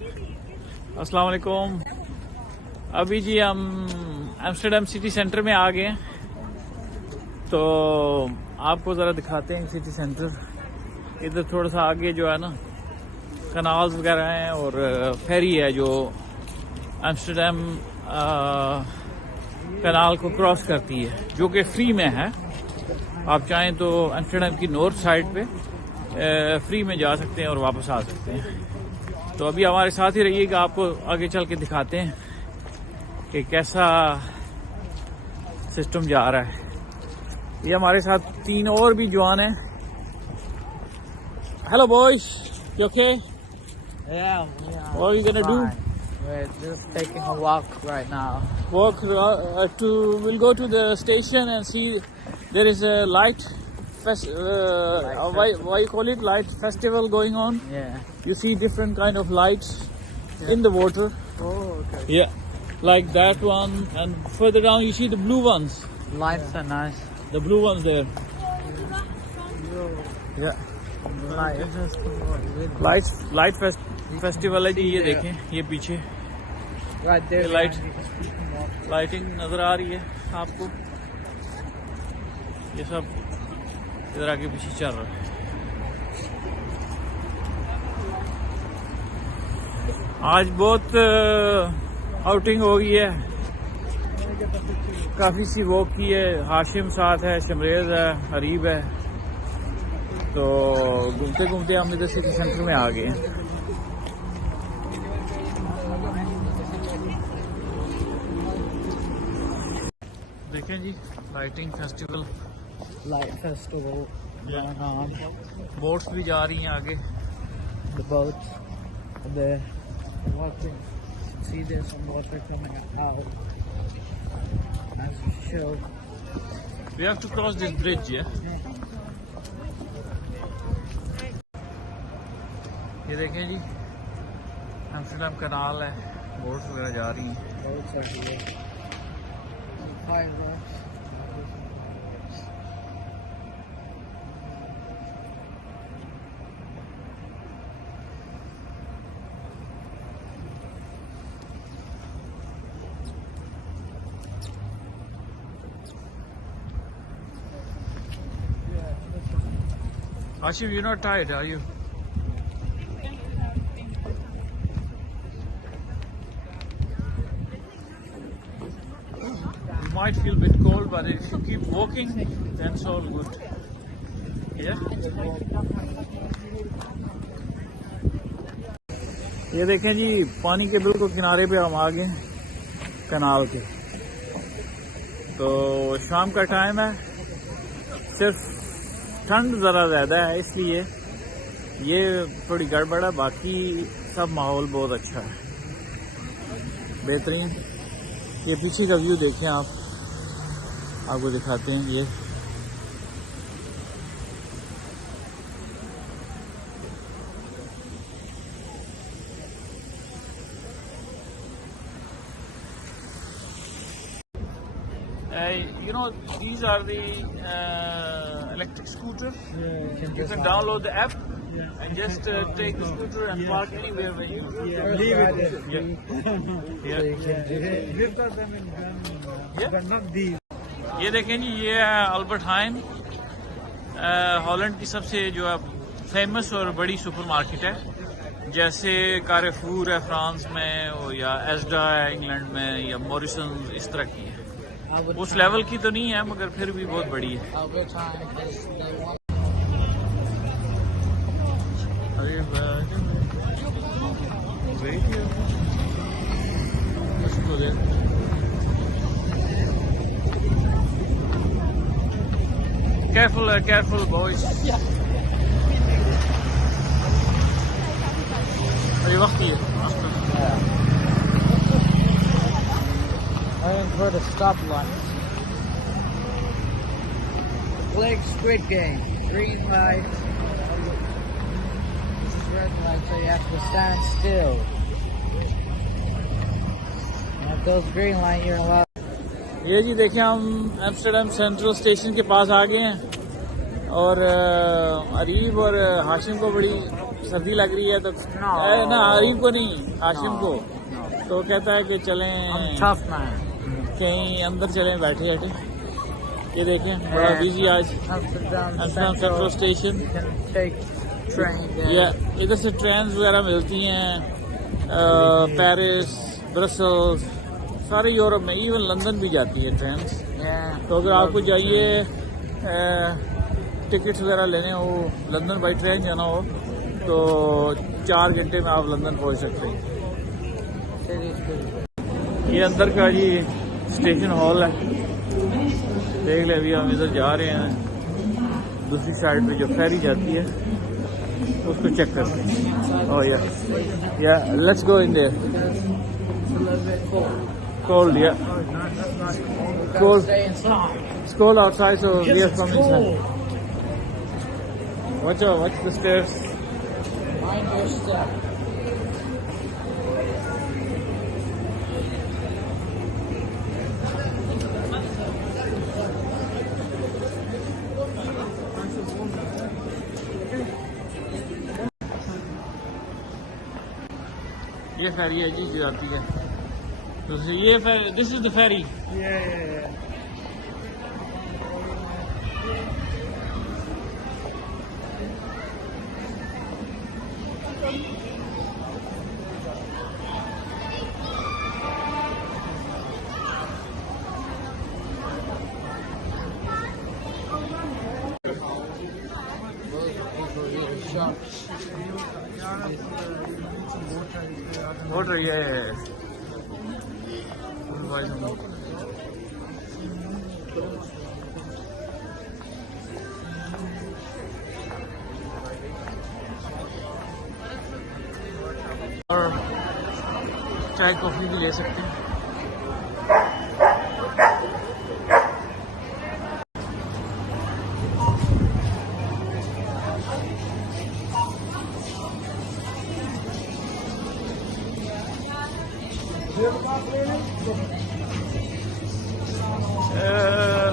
السلام علیکم. ابھی جی ہم ایمسٹرڈیم سٹی سینٹر میں آ گئے ہیں, تو آپ کو ذرا دکھاتے ہیں سٹی سینٹر. ادھر تھوڑا سا آگے جو ہے نا کنالز وغیرہ ہیں اور فیری ہے جو ایمسٹرڈیم کنال کو کراس کرتی ہے, جو کہ فری میں ہے. آپ چاہیں تو ایمسٹرڈیم کی نارتھ سائڈ پہ فری میں جا سکتے ہیں اور واپس آ سکتے ہیں. تو ابھی ہمارے ساتھ ہی رہیے گا, آپ کو آگے چل کے دکھاتے ہیں کہ کیسا سسٹم جا رہا ہے. یہ ہمارے ساتھ 3 اور بھی جوان ہیں. ہیلو بوائز, یو اوکے؟ Yeah, What are you gonna do? We're just taking a walk right now. Walk we'll go to the station and see there is a light why you call it light festival going on. Yeah. You see different kind of lights in the water. Oh, okay. Yeah, like that one, and further down you see the blue ones. Lights are nice. The blue ones there. Yeah. Light festival ہے جی. یہ دیکھیں, یہ پیچھے Right there. لائٹنگ نظر آ رہی ہے آپ کو. یہ سب ادھر آگے پیچھے چل رہا ہے. آج بہت آؤٹنگ ہو گئی ہے, کافی سی واک کی ہے. ہاشم ساتھ ہے, شمریز ہے, حریب ہے. تو گھومتے گھومتے ہم ادھر سٹی سینٹر میں آ گئے ہیں. دیکھیں جی, لائٹنگ فیسٹیول, Light festival going on. بوٹس بھی جا رہی ہیں آگے. The boats are there. Watching. See there's some water coming out. As you showed. We have to cross this bridge, yeah? یہ دیکھیں جی, ایمسٹرڈیم کنال ہے, بوٹس وغیرہ جا رہی ہیں. Boats are here. Fireworks. Ashif, you're not tired, are you? You might feel a bit cold, but if you keep walking, then it's all good. Yeah? یہ دیکھیں جی, پانی کے بالکل کنارے پہ ہم آ گئے کنال کے. تو شام کا ٹائم ہے, صرف ٹھنڈ ذرا زیادہ ہے, اس لیے یہ تھوڑی گڑبڑ ہے. باقی سب ماحول بہت اچھا ہے, بہترین. یہ پیچھے کا ویو دیکھیں آپ کو دکھاتے ہیں. یہ you know, these are the electric scooters. You can download the app and just take the scooter and park anywhere when you Leave it. Yeah. Live them in Yeah. but not these. یہ دیکھیں جی, یہ ہے البرٹ ہائن, ہالینڈ کی سب سے جو ہے فیمس اور بڑی سپر مارکیٹ ہے. جیسے کارفور ہے فرانس میں, یا ایسڈا ہے انگلینڈ میں, یا موریسنز, اس طرح کی ہے. اس لیول کی تو نہیں ہے مگر پھر بھی بہت بڑی ہے. Careful boys. یہ وقت ہی ہے. Waiting for the stoplight. Playing Squid Game. Green light. This is red light, so you have to stand still. And if those green light, you're allowed. یہ جی دیکھیں, ہم ایمسٹرڈیم سینٹرل اسٹیشن کے پاس آ گئے ہیں, اور عریب اور ہاشم کو بڑی سردی لگ رہی ہے تو No. نہ عریف کو نہیں عاشم No. کو No. تو کہتا ہے کہ I'm چلیں tough man. کہیں اندر چلیں بیٹھے بیٹھے. یہ دیکھیں بڑا بزی آج. Amsterdam امسٹرڈیم سینٹرل اسٹیشن. You can take train there. یا ادھر سے ٹرینز وغیرہ ملتی ہیں پیرس برسلز سارے یورپ میں ایون لندن بھی جاتی ہے ٹرینس. Yeah. تو اگر آپ کو چاہیے ٹکٹس وغیرہ لینے ہو لندن بائی ٹرین جانا ہو تو 4 گھنٹے میں آپ لندن پہنچ سکتے ہیں. یہ اندر کا جی اسٹیشن ہال ہے. دیکھ لیں ابھی ہم ادھر جا رہے ہیں دوسری سائڈ پہ جو فیری جاتی ہے اس کو چیک کرتے ہیں. او یا لیٹس گو ان دیئر. It's a little bit cold. Cold, yeah. Oh, no, that's not cold. We gotta Cold. stay inside. It's cold outside, so we Yes, have it's come cold. inside. Watch out, watch the stairs. Mind your step. یہ فیری ہے جی جو آتی ہے. یہ دس از دا فیری. Yeah. واٹر یہ اور چائے کافی بھی لے سکتے ہیں.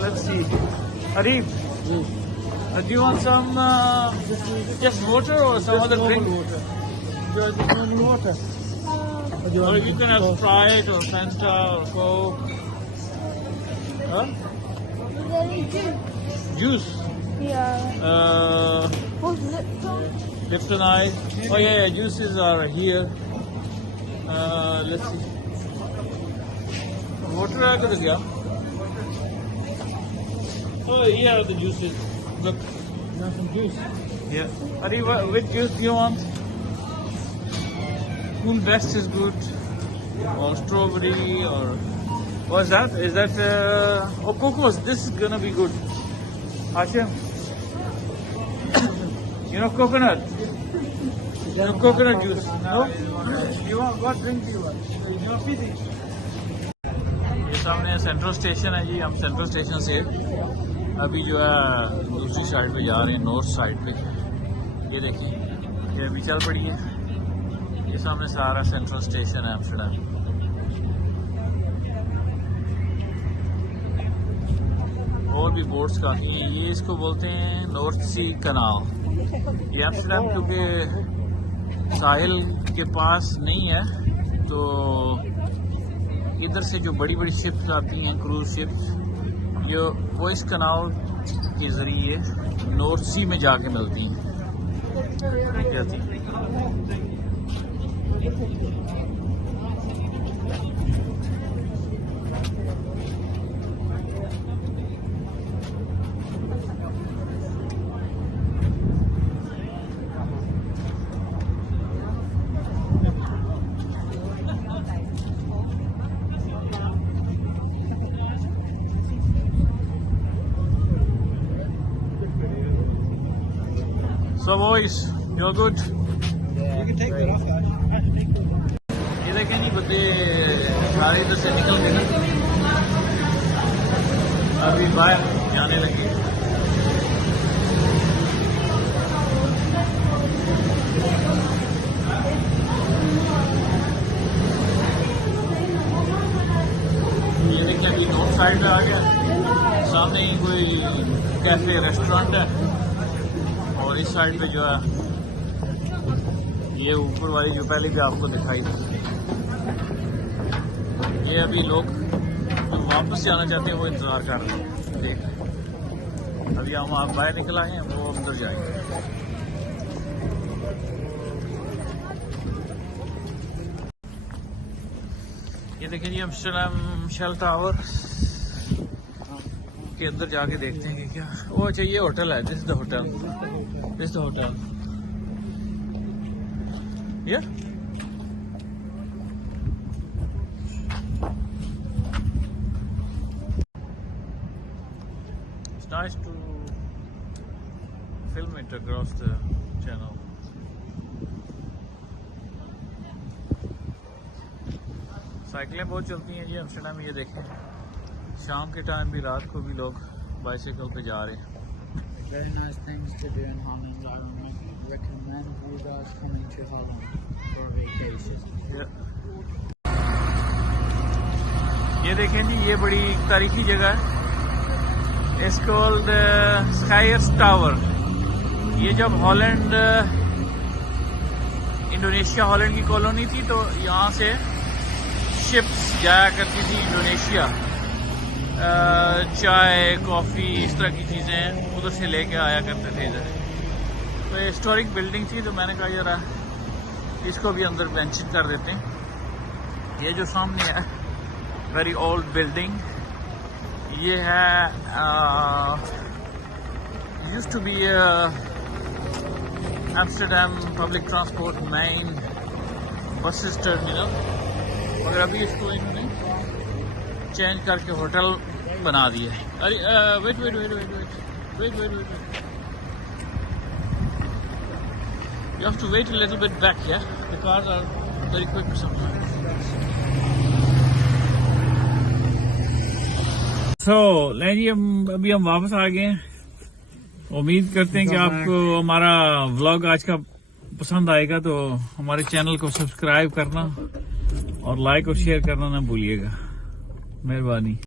Let's see. Arif, do you want some just water or some other drink? Just normal water. Or you can have Sprite or Fanta or Coke. Huh? Very good. Juice. Yeah. What's Lipton? Lipton Ice. Oh yeah, juices are here. Let's see. Water ہے کدھر گیا؟ Oh, here are the juices. Look. You want some juice? Yeah. Arif, which juice do you want? Cool Best is good. Or strawberry or what's that? Is that cocos? This is gonna be good. Hashim, you know coconut? You know coconut juice? No? You want what drink do you want? You want fizzy? یہ سامنے سینٹرل اسٹیشن ہے جی. ہم سینٹرل اسٹیشن سے ابھی جو ہے دوسری سائڈ پہ جا رہے ہیں نارتھ سائڈ پہ. یہ دیکھیں یہ ابھی چل پڑی ہے. یہ سامنے سارا سینٹرل اسٹیشن ہے امسٹرڈیم. اور بھی بورڈز کافی ہیں. یہ اس کو بولتے ہیں نارتھ سی کنال. یہ امسٹرڈیم کیونکہ ساحل کے پاس نہیں ہے تو ادھر سے جو بڑی بڑی شپس آتی ہیں کروز شپس جو وہ اس کنال کے ذریعے نارتھ سی میں جا کے ملتی ہیں. So boys, you're good. You can take that off, guys. یہ دیکھیں نہیں بندے سارے ادھر سے نکل گئے ابھی باہر جانے لگے. یہ دیکھیں ابھی نارتھ سائڈ پہ آ گیا. سامنے ہی کوئی کیفے ریسٹورینٹ ہے اور اس سائڈ پہ جو ہے یہ اوپر والی جو پہلے بھی آپ کو دکھائی تھی، یہ ابھی لوگ جو واپس جانا چاہتے ہیں وہ انتظار کر رہے ہیں. دیکھ ابھی ہم آپ باہر نکل آئے ہیں، وہ اندر جائیں گے. یہ دیکھیں جی امسٹرڈیم شیل ٹاور کے اندر جا کے دیکھتے ہیں کہ کیا. وہ اچھا یہ ہوٹل ہے. دس از دا ہوٹل. دس دا ہوٹل. Yeah. It's nice to film it across the channel. سائیکلیں بہت چلتی ہیں جی امسٹرڈیم میں. یہ دیکھیں شام کے ٹائم بھی، رات کو بھی لوگ بائیسیکل پہ جا رہے ہیں. Very nice things to do in Holland. I recommend you guys coming to Holland for a vacation. یہ دیکھیں جی یہ بڑی تاریخی جگہ ہے. اس کو اسکائرس ٹاور. یہ جب ہالینڈ انڈونیشیا ہالینڈ کی کالونی تھی تو یہاں سے شپس جایا کرتی تھی انڈونیشیا. چائے، کافی، اس طرح کی چیزیں ادھر سے لے کے آیا کرتے تھے ادھر. تو یہ ہسٹورک بلڈنگ تھی تو میں نے کہا ذرا اس کو بھی اندر مینشن کر دیتے ہیں. یہ جو سامنے ہے ویری اولڈ بلڈنگ، یہ ہے یوز ٹو بی ایمسٹرڈیم پبلک ٹرانسپورٹ مین بسز ٹرمینل، مگر ابھی اس کو انہوں نے چینج کر کے ہوٹل بنا دیا ہے. ارے ویٹ ویٹ ویٹ ویٹ ویٹ ویٹ ویٹ ویٹ You have to wait a little bit back, yeah? The cars are very quick sometimes. So, لیں جی ابھی ہم واپس آ گئے ہیں. امید کرتے ہیں کہ آپ کو ہمارا ولاگ آج کا پسند آئے گا، تو ہمارے چینل کو سبسکرائب کرنا اور لائک اور شیئر کرنا نہ بھولیے گا. مہربانی.